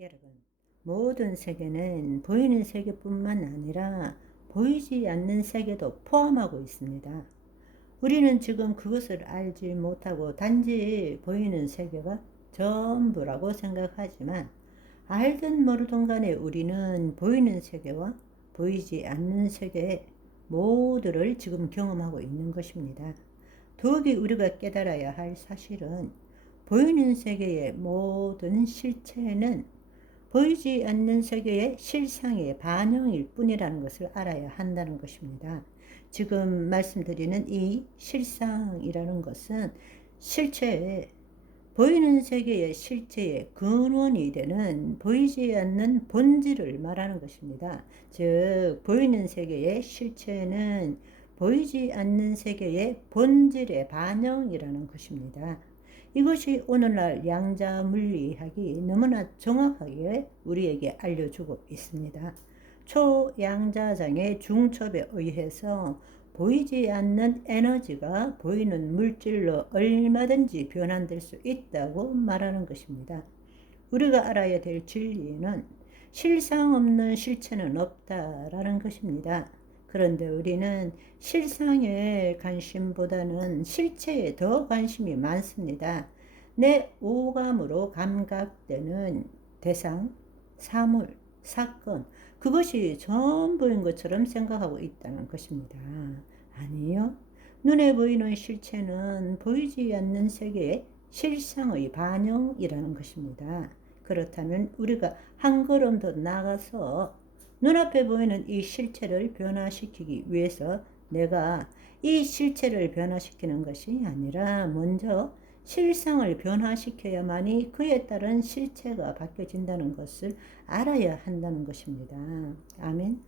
여러분, 모든 세계는 보이는 세계뿐만 아니라 보이지 않는 세계도 포함하고 있습니다. 우리는 지금 그것을 알지 못하고 단지 보이는 세계가 전부라고 생각하지만, 알든 모르든 간에 우리는 보이는 세계와 보이지 않는 세계 모두를 지금 경험하고 있는 것입니다. 더욱이 우리가 깨달아야 할 사실은, 보이는 세계의 모든 실체는 보이지 않는 세계의 실상의 반영일 뿐이라는 것을 알아야 한다는 것입니다. 지금 말씀드리는 이 실상이라는 것은 실체의, 보이는 세계의 실체의 근원이 되는 보이지 않는 본질을 말하는 것입니다. 즉, 보이는 세계의 실체는 보이지 않는 세계의 본질의 반영이라는 것입니다. 이것이 오늘날 양자 물리학이 너무나 정확하게 우리에게 알려주고 있습니다. 초양자장의 중첩에 의해서 보이지 않는 에너지가 보이는 물질로 얼마든지 변환될 수 있다고 말하는 것입니다. 우리가 알아야 될 진리는 실상 없는 실체는 없다라는 것입니다. 그런데 우리는 실상에 관심보다는 실체에 더 관심이 많습니다. 내 오감으로 감각되는 대상, 사물, 사건, 그것이 전부인 것처럼 생각하고 있다는 것입니다. 아니요. 눈에 보이는 실체는 보이지 않는 세계의 실상의 반영이라는 것입니다. 그렇다면 우리가 한 걸음 더 나가서 눈앞에 보이는 이 실체를 변화시키기 위해서 내가 이 실체를 변화시키는 것이 아니라 먼저 실상을 변화시켜야만이 그에 따른 실체가 바뀌어진다는 것을 알아야 한다는 것입니다. 아멘.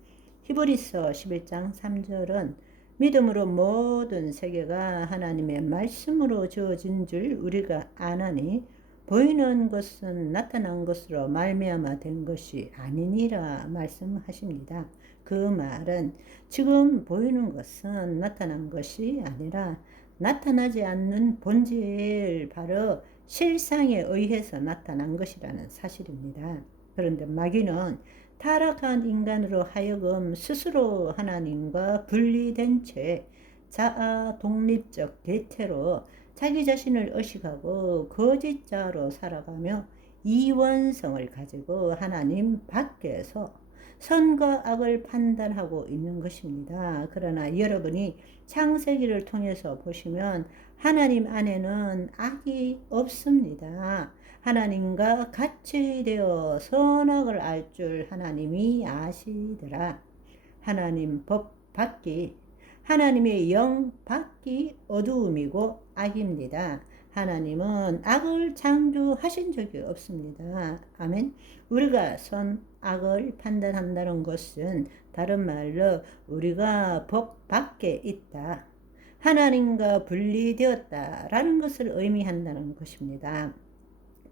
히브리서 11장 3절은 믿음으로 모든 세계가 하나님의 말씀으로 주어진 줄 우리가 아나니 보이는 것은 나타난 것으로 말미암아 된 것이 아니니라 말씀하십니다. 그 말은 지금 보이는 것은 나타난 것이 아니라 나타나지 않는 본질, 바로 실상에 의해서 나타난 것이라는 사실입니다. 그런데 마귀는 타락한 인간으로 하여금 스스로 하나님과 분리된 채 자아 독립적 대체로 자기 자신을 의식하고 거짓자로 살아가며 이원성을 가지고 하나님 밖에서 선과 악을 판단하고 있는 것입니다. 그러나 여러분이 창세기를 통해서 보시면 하나님 안에는 악이 없습니다. 하나님과 같이 되어 선악을 알 줄 하나님이 아시더라. 하나님 법 밖이, 하나님의 영 밖이 어두움이고 악입니다. 하나님은 악을 창조하신 적이 없습니다. 아멘. 우리가 선, 악을 판단한다는 것은 다른 말로 우리가 법 밖에 있다, 하나님과 분리되었다라는 것을 의미한다는 것입니다.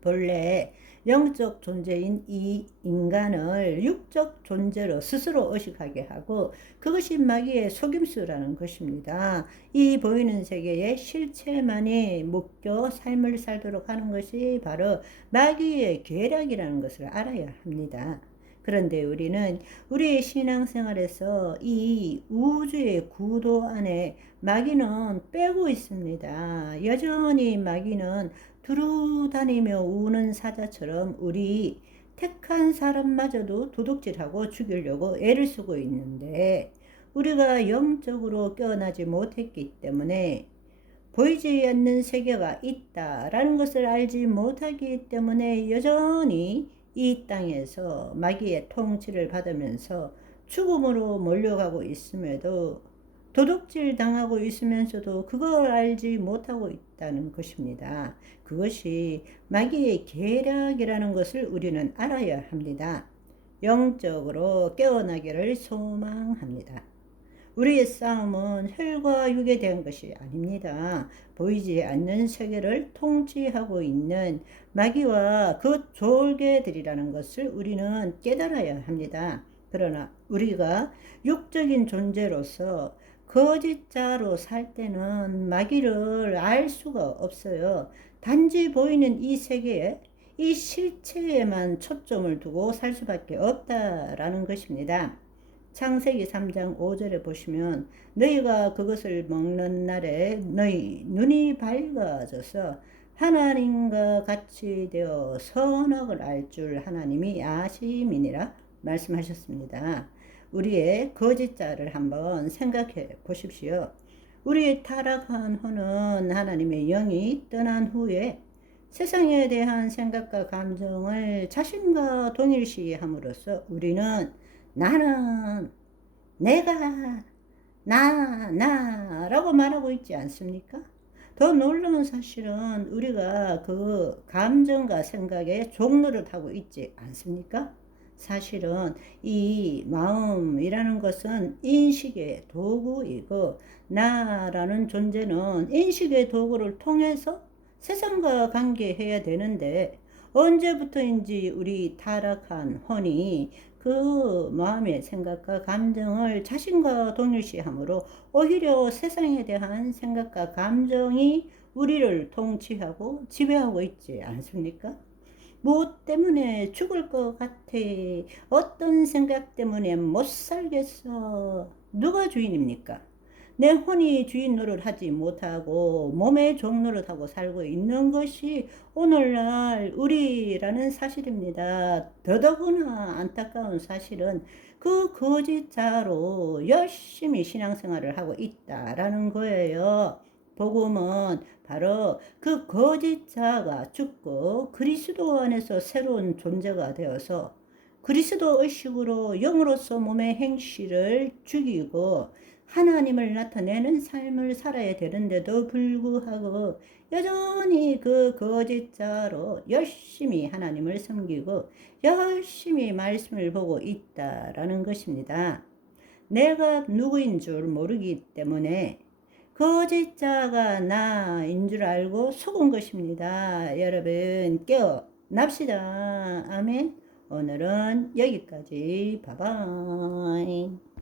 본래 영적 존재인 이 인간을 육적 존재로 스스로 의식하게 하고, 그것이 마귀의 속임수라는 것입니다. 이 보이는 세계의 실체만이 묶여 삶을 살도록 하는 것이 바로 마귀의 계략이라는 것을 알아야 합니다. 그런데 우리는 우리의 신앙생활에서 이 우주의 구도 안에 마귀는 빼고 있습니다. 여전히 마귀는 두루다니며 우는 사자처럼 우리 택한 사람마저도 도둑질하고 죽이려고 애를 쓰고 있는데, 우리가 영적으로 깨어나지 못했기 때문에, 보이지 않는 세계가 있다라는 것을 알지 못하기 때문에 여전히 이 땅에서 마귀의 통치를 받으면서 죽음으로 몰려가고 있음에도, 도둑질 당하고 있으면서도 그걸 알지 못하고 있다는 것입니다. 그것이 마귀의 계략이라는 것을 우리는 알아야 합니다. 영적으로 깨어나기를 소망합니다. 우리의 싸움은 혈과 육에 대한 것이 아닙니다. 보이지 않는 세계를 통치하고 있는 마귀와 그 졸개들이라는 것을 우리는 깨달아야 합니다. 그러나 우리가 육적인 존재로서 거짓자로 살 때는 마귀를 알 수가 없어요. 단지 보이는 이 세계에 이 실체에만 초점을 두고 살 수밖에 없다라는 것입니다. 창세기 3장 5절에 보시면 너희가 그것을 먹는 날에 너희 눈이 밝아져서 하나님과 같이 되어 선악을 알 줄 하나님이 아심이니라 말씀하셨습니다. 우리의 거짓자를 한번 생각해 보십시오. 우리의 타락한 후는 하나님의 영이 떠난 후에 세상에 대한 생각과 감정을 자신과 동일시함으로써 우리는 나는, 내가, 나라고 말하고 있지 않습니까? 더 놀라운 사실은 우리가 그 감정과 생각에 종노릇하고 있지 않습니까? 사실은 이 마음이라는 것은 인식의 도구이고 나라는 존재는 인식의 도구를 통해서 세상과 관계해야 되는데 언제부터인지 우리 타락한 혼이 그 마음의 생각과 감정을 자신과 동일시함으로 오히려 세상에 대한 생각과 감정이 우리를 통치하고 지배하고 있지 않습니까? 무엇 때문에 죽을 것 같아? 어떤 생각 때문에 못 살겠어? 누가 주인입니까? 내 혼이 주인 노릇 하지 못하고 몸의 종 노릇하고 살고 있는 것이 오늘날 우리라는 사실입니다. 더더구나 안타까운 사실은 그 거짓자로 열심히 신앙생활을 하고 있다라는 거예요. 복음은 바로 그 거짓자가 죽고 그리스도 안에서 새로운 존재가 되어서 그리스도 의식으로 영으로서 몸의 행실을 죽이고 하나님을 나타내는 삶을 살아야 되는데도 불구하고 여전히 그 거짓자로 열심히 하나님을 섬기고 열심히 말씀을 보고 있다라는 것입니다. 내가 누구인 줄 모르기 때문에 거짓자가 나인 줄 알고 속은 것입니다. 여러분 깨어납시다. 아멘. 오늘은 여기까지. 바이바이.